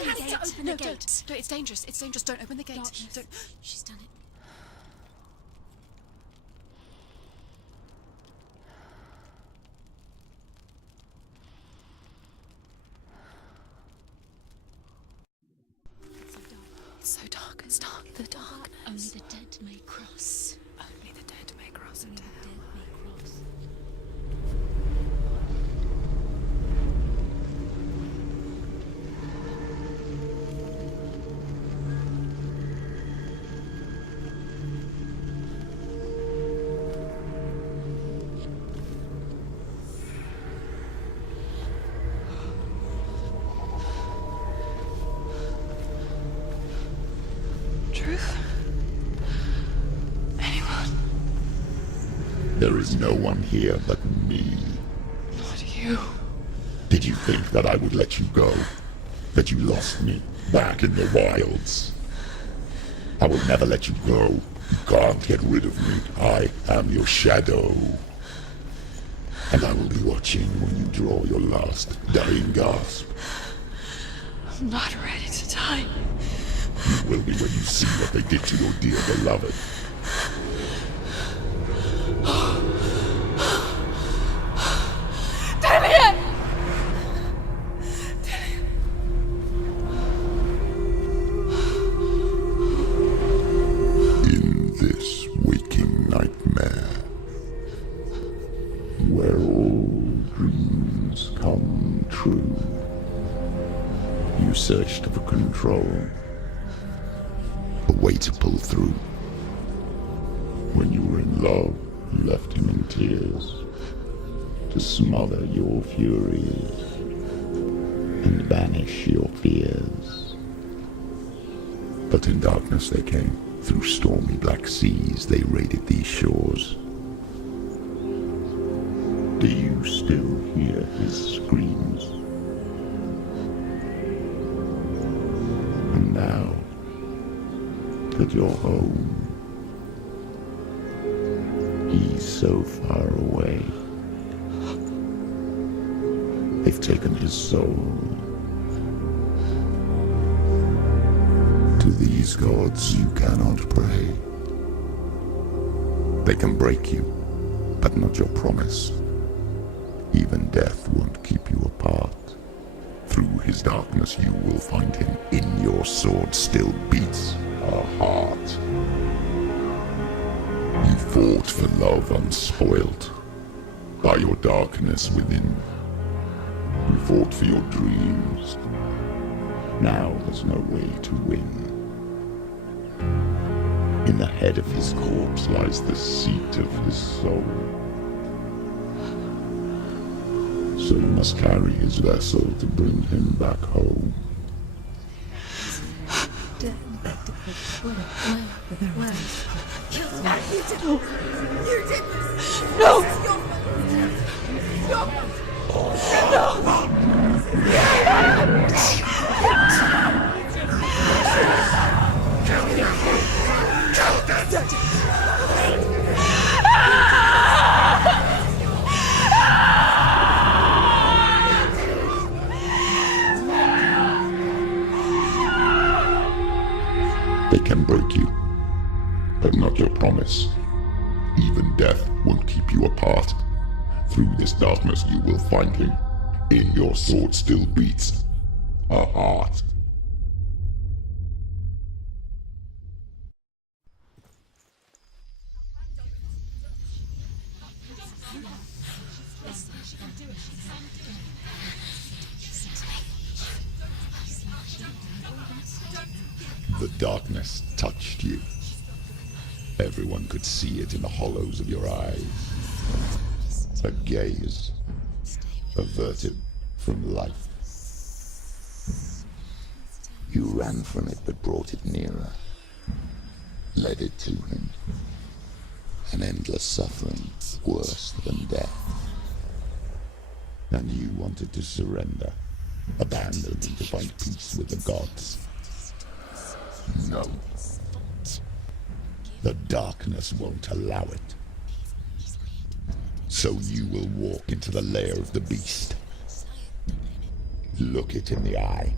open the gate. Open No, the gate. don't. It's dangerous. It's dangerous. Don't open the gate. Darkness. Don't. She's done it. It's so dark. It's dark. The dark. Only the dead may cross. Only the dead may cross Only into the hell. dead may cross. Truth? Anyone? There is no one here but me. Not you. Did you think that I would let you go? That you lost me back in the wilds? I will never let you go. You can't get rid of me. I am your shadow. And I will be watching when you draw your last dying gasp. I'm not ready to die. You will be when you see what they did to your dear beloved. Damn it! In this waking nightmare, where all dreams come true, you searched for control, a way to pull through. When you were in love, you left him in tears, to smother your furies and banish your fears. But in darkness they came, through stormy black seas they raided these shores. Do you still hear his screams? And now that you're home, he's so far away. They've taken his soul. To these gods you cannot pray. They can break you, but not your promise. Even death won't keep you apart. Through his darkness you will find him. In your sword still beats a heart. You fought for love unspoilt by your darkness within. You fought for your dreams. Now there's no way to win. In the head of his corpse lies the seat of his soul. So you must carry his vessel to bring him back home. Where? You did this! No! They can break you, but not your promise. Even death won't keep you apart. Through this darkness you will find him. In your sword still beats a heart. The darkness touched you. Everyone could see it in the hollows of your eyes. A gaze averted from life. You ran from it but brought it nearer, led it to him. An endless suffering, worse than death. And you wanted to surrender, abandon to find peace with the gods. No. The darkness won't allow it. So you will walk into the lair of the beast. Look it in the eye.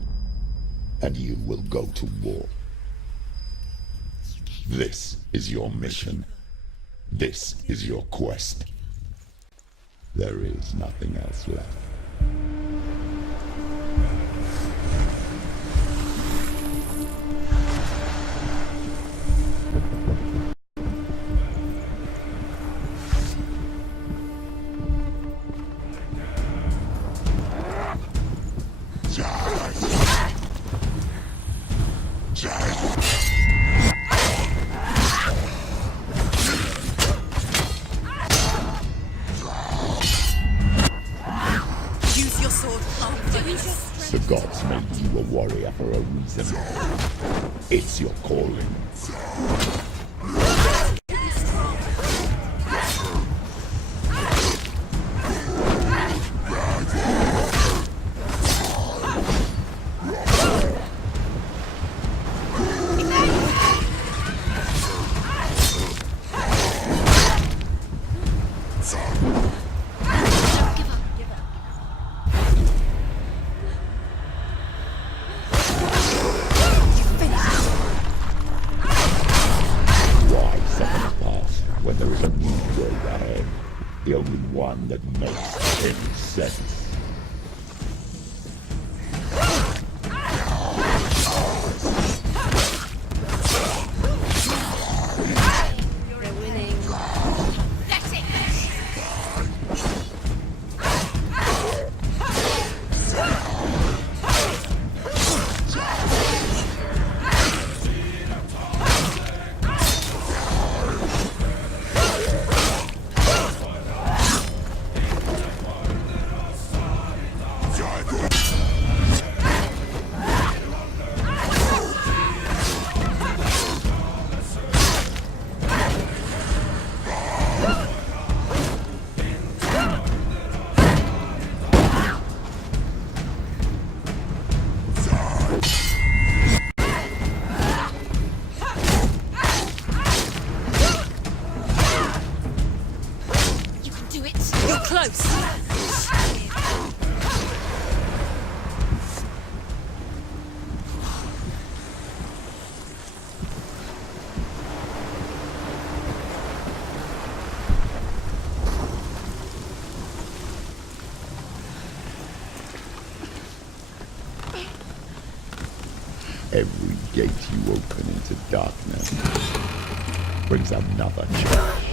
and you will go to war. This is your mission. This is your quest. There is nothing else left. The gods made you a warrior for a reason. It's your calling. The only one that makes any sense. You're winning. That's it! Every gate you open into darkness brings another challenge.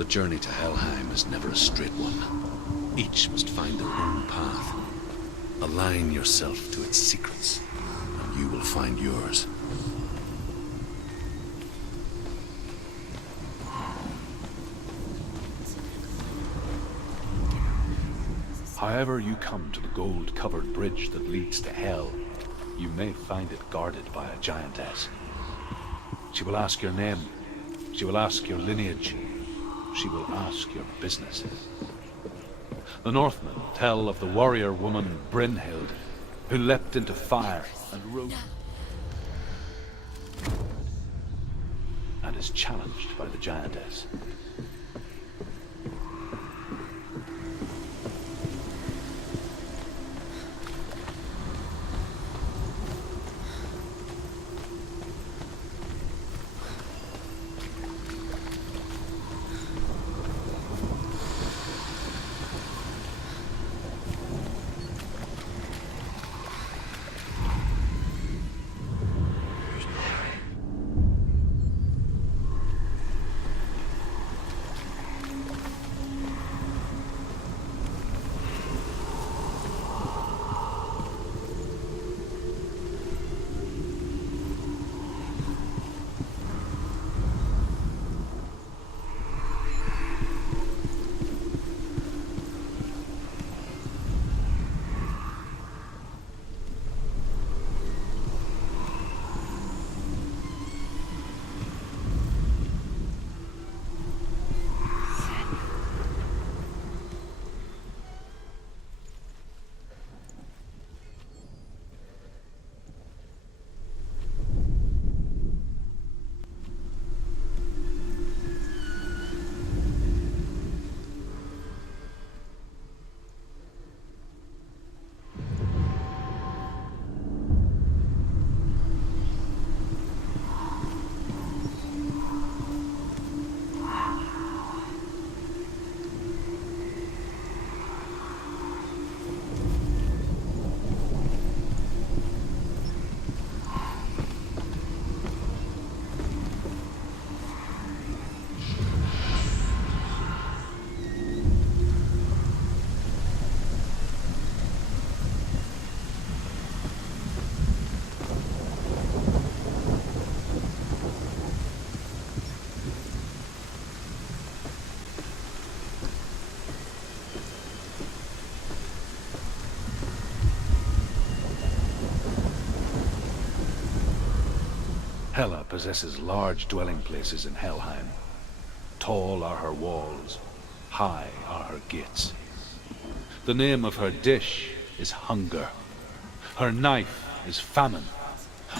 The journey to Helheim is never a straight one. Each must find their own path. Align yourself to its secrets, and you will find yours. However you come to the gold-covered bridge that leads to Hell, you may find it guarded by a giantess. She will ask your name. She will ask your lineage. She will ask your business. The Northmen tell of the warrior woman Brynhild, who leapt into fire and rose, and is challenged by the giantess. Hela possesses large dwelling places in Helheim. Tall are her walls, high are her gates. The name of her dish is hunger. Her knife is famine.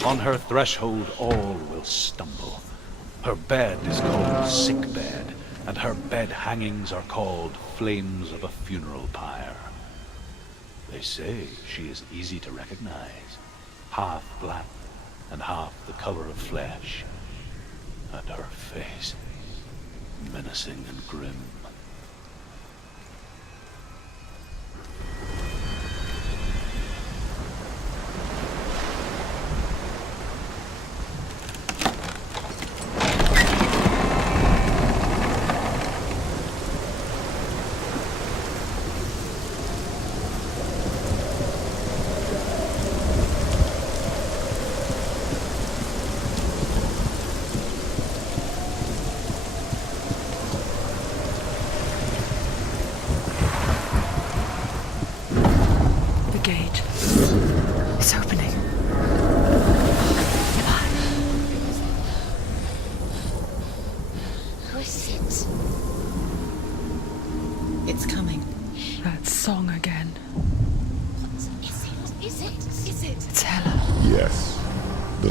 On her threshold all will stumble. Her bed is called sick bed, and her bed hangings are called flames of a funeral pyre. They say she is easy to recognize, half black and half the color of flesh, and her face menacing and grim.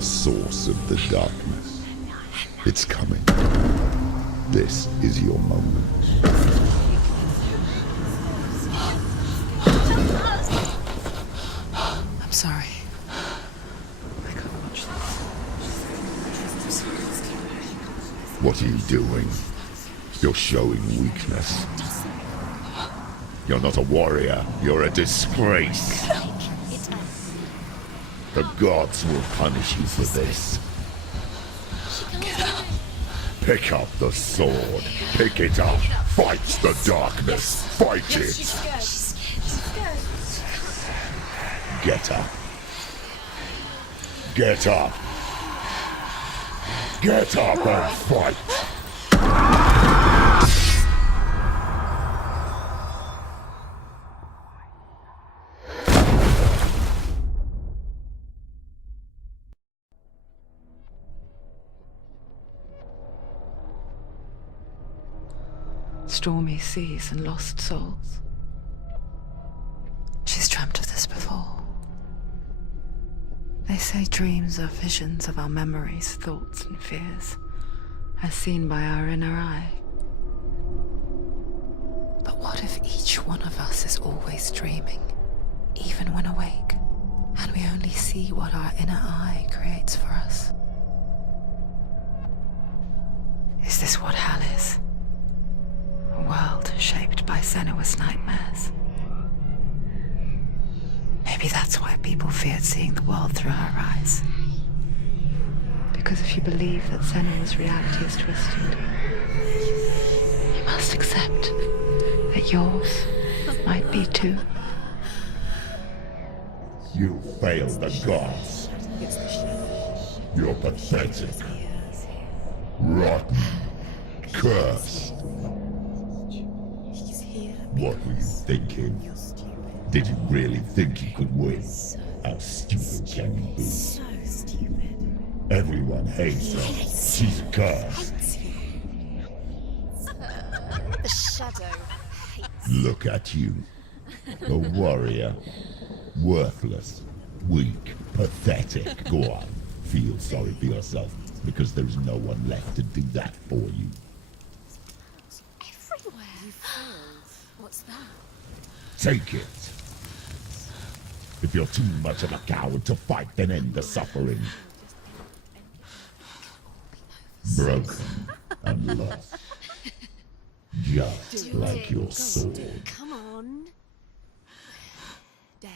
Source of the darkness. It's coming. This is your moment. I'm sorry. I can't watch this. What are you doing? You're showing weakness. You're not a warrior. You're a disgrace. The gods will punish you for this. Get up. Pick up the sword. Pick it up. Fight the darkness. Fight it. She's scared. She's scared. Get up. Get up. Get up and fight. Stormy seas and lost souls. She's dreamt of this before. They say dreams are visions of our memories, thoughts, and fears, as seen by our inner eye. But what if each one of us is always dreaming, even when awake, and we only see what our inner eye creates for us? Is this what hell is? A world shaped by Senua's nightmares. Maybe that's why people feared seeing the world through her eyes. Because if you believe that Senua's reality is twisted, you must accept that yours might be too. You failed the gods. You're pathetic. Rotten. Cursed. What were you thinking? Did you really think you could win? How stupid can you be? So stupid. Everyone hates her. She's cursed. The shadow hates. Look at you. A warrior. Worthless. Weak. Pathetic. Go on. Feel sorry for yourself, because there's no one left to do that for you. Everywhere. You failed. What's that? Take it. If you're too much of a coward to fight, then end the suffering. Broken and lost. Just like your sword. Come on. Dare.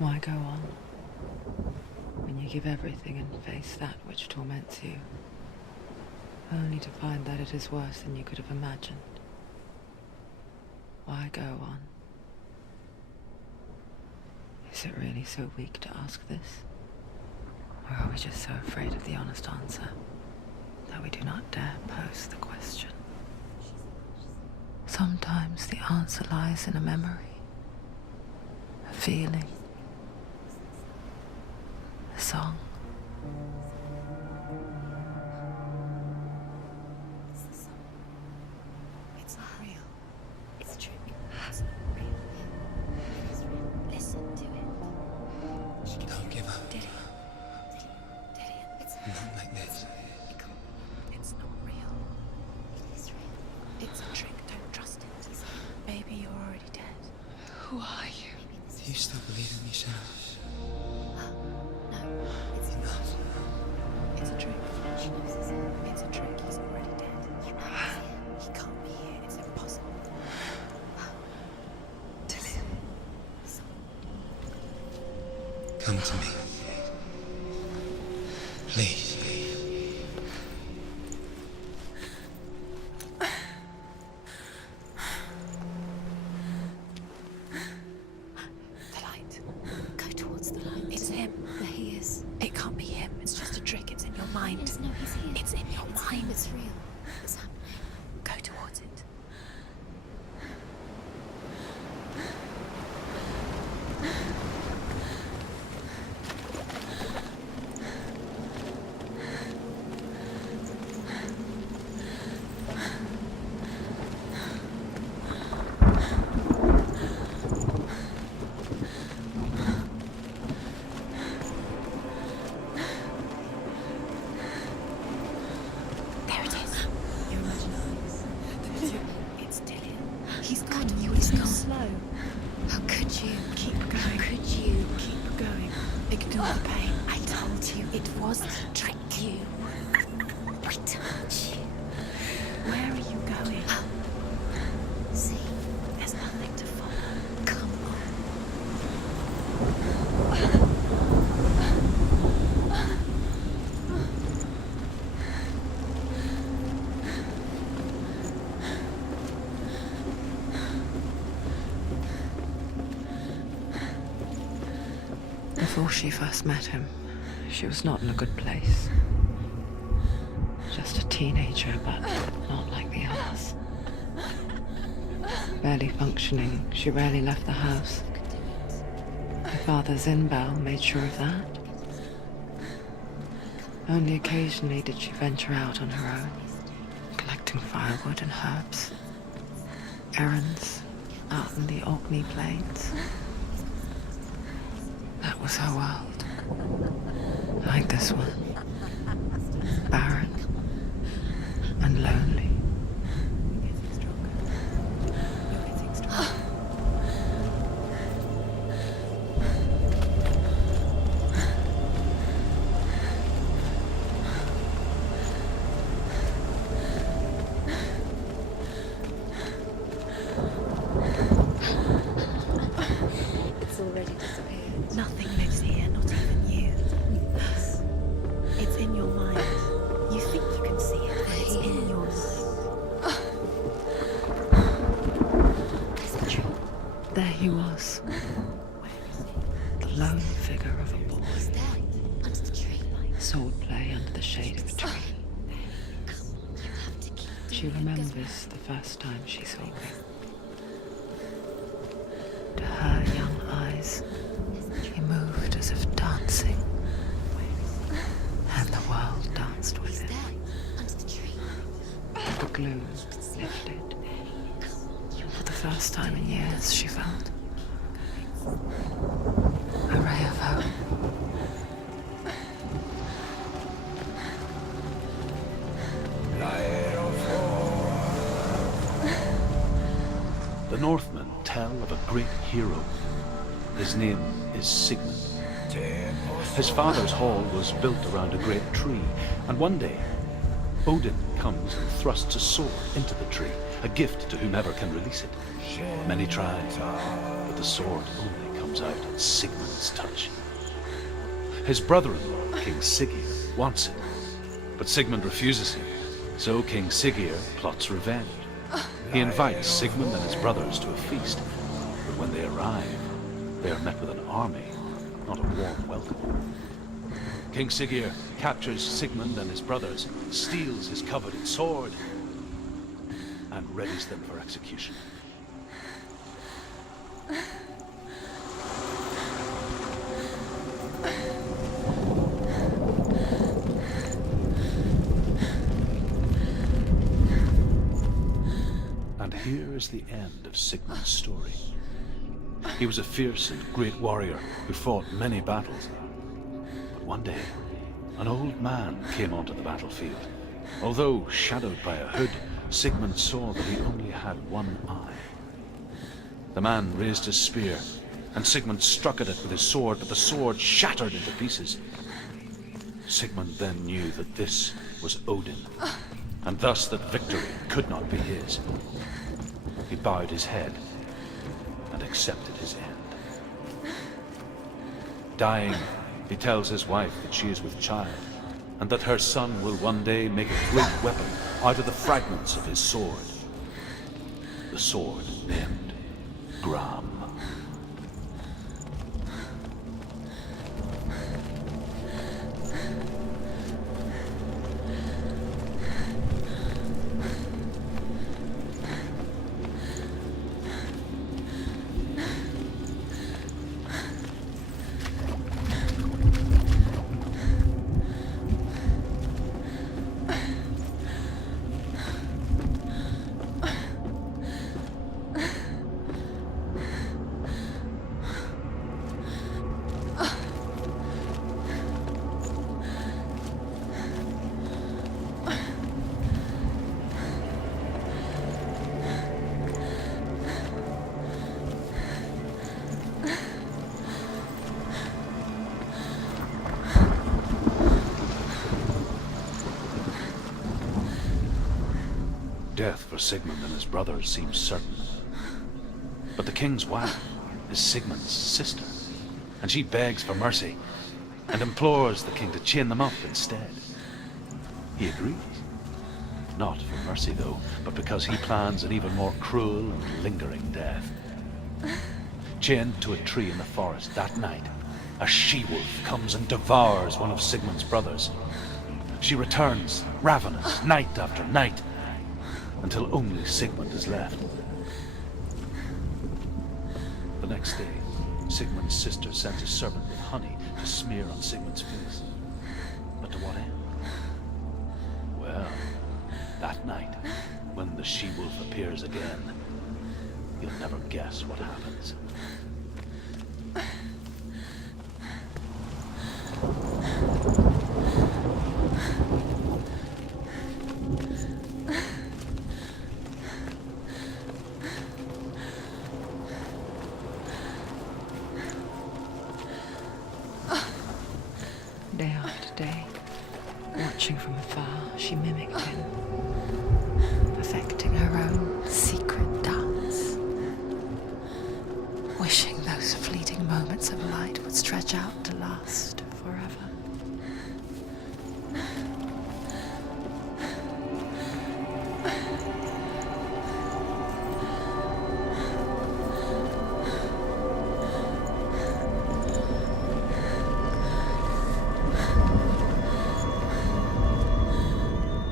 Why go on when you give everything and face that which torments you, only to find that it is worse than you could have imagined? Why go on? Is it really so weak to ask this? Or are we just so afraid of the honest answer that we do not dare pose the question? Sometimes the answer lies in a memory, a feeling, a song. It's not real. It's a trick. It's not real. It is real. Listen to it. Don't give up. Dillion. It's Not like this. It's not real. It is real. It's a trick. Don't trust it. Baby, you're already dead. Who are you? Do you still believe in me, Senua? No, it's not. It's a trick. She knows it's him. It's a trick. He's already dead. You know it's him. He can't be here. It's impossible. Dillion. Come to me. Please. The light. Go towards the light. It's him. There he is. It can't be him. It's just a trick. It's in your mind. No, he's here. It's in your mind. It's real. It's happening. Go towards it. There it is. Your imagination. It's Dillion. He's gone. You were so slow. How could you? Keep going. How could you? Keep going. Ignore the pain. I told you it was to trick you. I told you. Where are you going? Before she first met him, she was not in a good place. Just a teenager, but not like the others. Barely functioning, she rarely left the house. Her father's in-bell made sure of that. Only occasionally did she venture out on her own, collecting firewood and herbs. Errands out in the Orkney Plains. That was her world. Like this one. Barren and lonely. It's already disappeared. Nothing lives here, not even you. Yes. It's in your mind. You think you can see it, but it's in your mind. There he was. The lone figure of a boy. Under the tree. Swordplay under the shade of a tree. She remembers the first time she saw him. To her young eyes, he moved as if dancing, and the world danced with him. The gloom lifted. For the first time in years, she felt a ray of hope. The Northmen tell of a great hero. His name is Sigmund. His father's hall was built around a great tree, and one day, Odin comes and thrusts a sword into the tree, a gift to whomever can release it. Many try, but the sword only comes out at Sigmund's touch. His brother-in-law, King Siggeir, wants it, but Sigmund refuses him, so King Siggeir plots revenge. He invites Sigmund and his brothers to a feast, but when they arrive, they are met with an army, not a warm welcome. King Siggeir captures Sigmund and his brothers, steals his coveted sword, and readies them for execution. And here is the end of Sigmund's story. He was a fierce and great warrior who fought many battles. But one day, an old man came onto the battlefield. Although shadowed by a hood, Sigmund saw that he only had one eye. The man raised his spear, and Sigmund struck at it with his sword, but the sword shattered into pieces. Sigmund then knew that this was Odin, and thus that victory could not be his. He bowed his head and accepted his end. Dying, he tells his wife that she is with child, and that her son will one day make a great weapon out of the fragments of his sword. The sword named Gram. Death for Sigmund and his brothers seems certain. But the king's wife is Sigmund's sister, and she begs for mercy and implores the king to chain them up instead. He agrees. Not for mercy, though, but because he plans an even more cruel and lingering death. Chained to a tree in the forest that night, a she-wolf comes and devours one of Sigmund's brothers. She returns, ravenous, night after night, until only Sigmund is left. The next day, Sigmund's sister sends a servant with honey to smear on Sigmund's face. But to what end? Well, that night, when the she-wolf appears again, you'll never guess what happens. Day after day, watching from afar, she mimicked him, perfecting her own secret dance, wishing those fleeting moments of light would stretch out to last forever.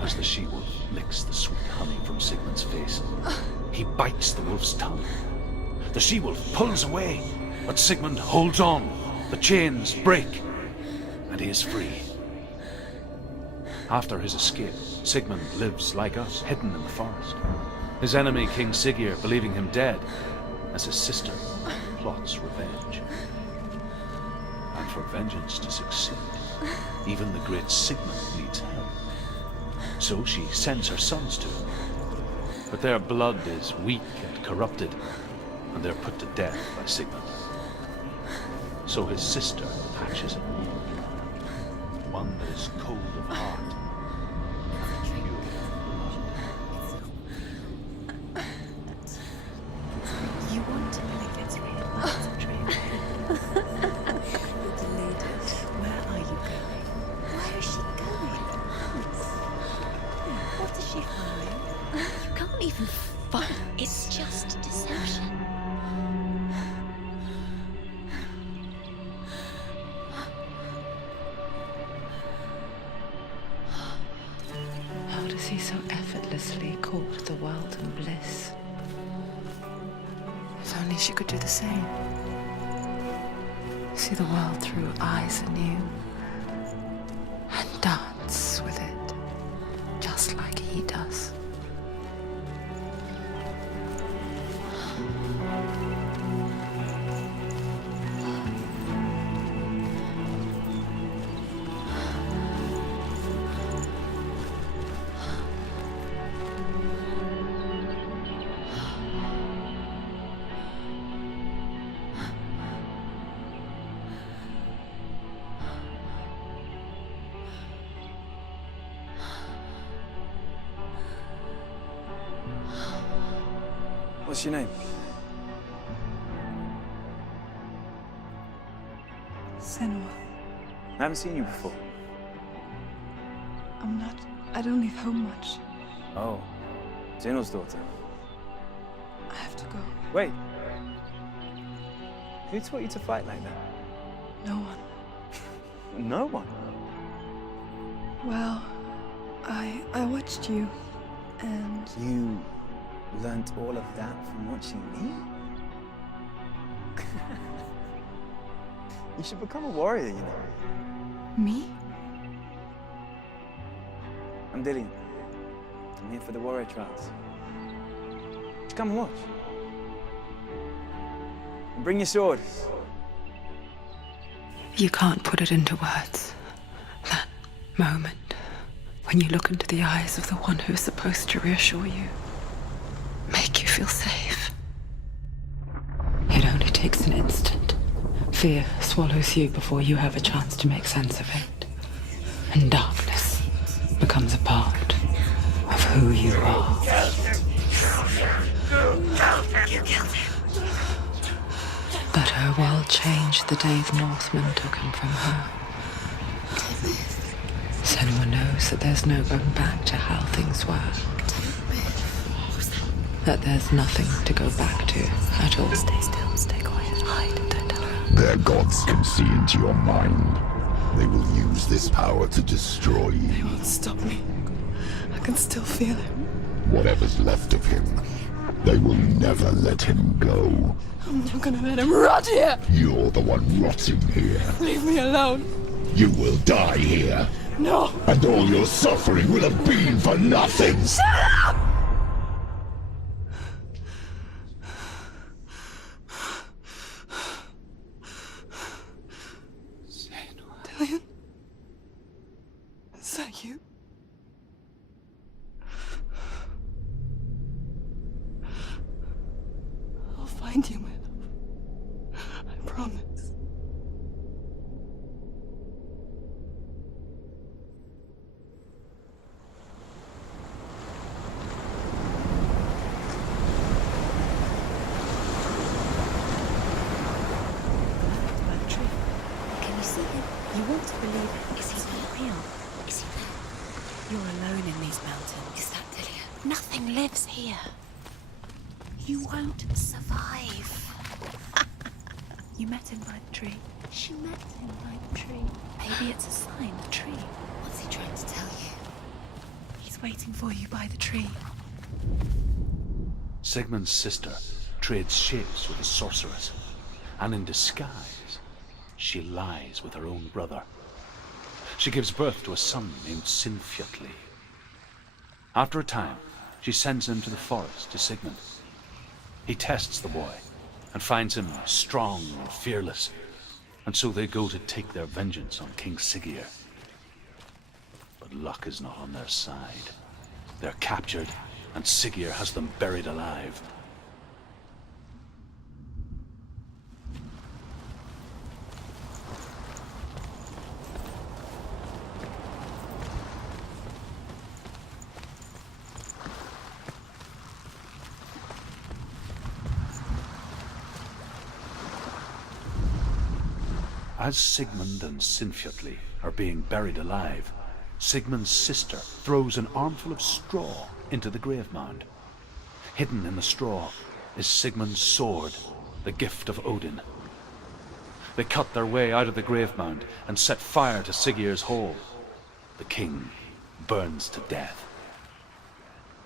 As the she-wolf licks the sweet honey from Sigmund's face, he bites the wolf's tongue. The she-wolf pulls away, but Sigmund holds on. The chains break, and he is free. After his escape, Sigmund lives like us, hidden in the forest. His enemy, King Siggeir, believing him dead, as his sister plots revenge. And for vengeance to succeed, even the great Sigmund needs help. So she sends her sons to him. But their blood is weak and corrupted, and they're put to death by Sigmund. So his sister hatches a new plan, one that is cold of heart and pure of blood. You want to believe it's real, but it's a dream. You're deluded. Where are you going? Where is she going? What is she hiding? You can't even fight. It's just deception. How does he so effortlessly court the world and bliss? If only she could do the same. See the world through eyes anew and dance with it, just like he does. What's your name? Senua. I haven't seen you before. I don't leave home much. Oh, Zeno's daughter. I have to go. Wait. Who taught you to fight like that? No one. No one? Well, I watched you, and You learnt all of that from watching me? You should become a warrior, you know. me? I'm Dillion. I'm here for the warrior trials. Just come and watch. And bring your sword. You can't put it into words. That moment when you look into the eyes of the one who's supposed to reassure you, make you feel safe. It only takes an instant. Fear swallows you before you have a chance to make sense of it. And darkness becomes a part of who you are. But her world changed the day the Northmen took him from her. Senua knows that there's no going back to how things were. That there's nothing to go back to at all. Stay still, stay quiet, hide, don't tell her. Their gods can see into your mind. They will use this power to destroy you. They won't stop me. I can still feel him. Whatever's left of him, they will never let him go. I'm not gonna let him rot here! You're the one rotting here. Leave me alone! You will die here. No! And all your suffering will have been for nothing. Shut up! Dillion? Is that you? I'll find you, my love. I promise. Can you see him? You want to believe it. Is he not real? Is he there? You're alone in these mountains. Is that Dillion? Nothing lives here. You won't survive. You met him by the tree. She met him by the tree. Maybe it's a sign, the tree. What's he trying to tell you? He's waiting for you by the tree. Sigmund's sister trades shapes with a sorceress, and in disguise, she lies with her own brother. She gives birth to a son named Sinfjotli. After a time, she sends him to the forest to Sigmund. He tests the boy and finds him strong and fearless, and so they go to take their vengeance on King Siggeir. But luck is not on their side. They're captured, and Siggeir has them buried alive. As Sigmund and Sinfjotli are being buried alive, Sigmund's sister throws an armful of straw into the grave mound. Hidden in the straw is Sigmund's sword, the gift of Odin. They cut their way out of the grave mound and set fire to Siggeir's hall. The king burns to death.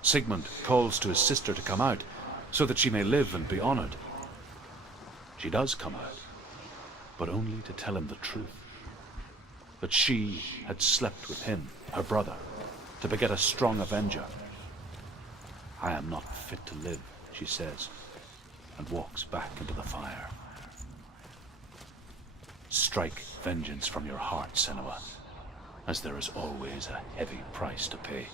Sigmund calls to his sister to come out so that she may live and be honored. She does come out, but only to tell him the truth. That she had slept with him, her brother, to beget a strong avenger. I am not fit to live, she says, and walks back into the fire. Strike vengeance from your heart, Senua, as there is always a heavy price to pay.